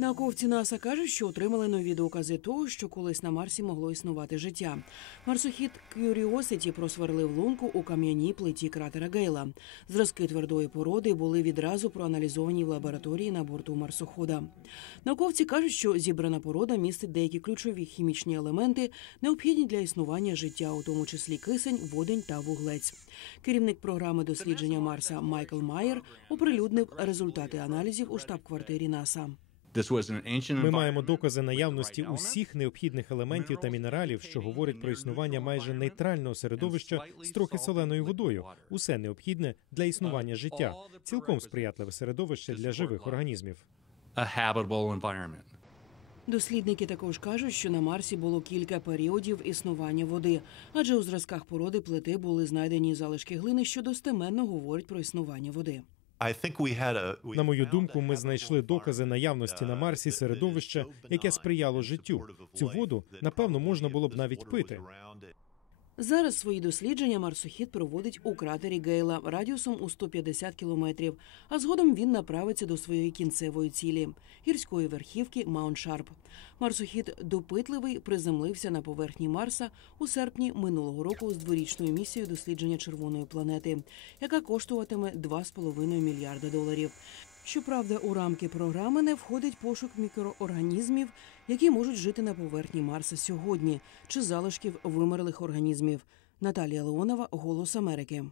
Науковці НАСА кажуть, що отримали нові докази того, що колись на Марсі могло існувати життя. Марсохід Curiosity просверлив лунку у кам'яній плиті кратера Гейла. Зразки твердої породи були відразу проаналізовані в лабораторії на борту марсохода. Науковці кажуть, що зібрана порода містить деякі ключові хімічні елементи, необхідні для існування життя, у тому числі кисень, водень та вуглець. Керівник програми дослідження Марса Майкл Майер оприлюднив результати аналізів у штаб-квартирі НАСА. This was an ancient Ми маємо докази наявності усіх необхідних елементів та мінералів, що говорять про існування майже нейтрального середовища з трохи соленою водою. Усе необхідне для існування життя, цілком сприятливе середовище для живих організмів. a. Дослідники також кажуть, що на Марсі було кілька періодів існування води, адже у зразках породи плити були знайдені залишки глини, що достеменно говорять про існування води. На мою думку, ми знайшли докази наявності на Марсі середовища, яке сприяло життю. Цю воду напевно можна було б навіть пити. Зараз свої дослідження марсохід проводить у кратері Гейла радіусом у 150 кілометрів, а згодом він направиться до своєї кінцевої цілі гірської верхівки Маунт Шарп. Марсохід допитливий приземлився на поверхні Марса у серпні минулого року з дворічною місією дослідження червоної планети, яка коштуватиме 2,5 мільярда доларів. Щоправда, у рамки програми не входить пошук мікроорганізмів, які можуть жити на поверхні Марса сьогодні, чи залишків вимерлих організмів. Наталія Леонова, Голос Америки.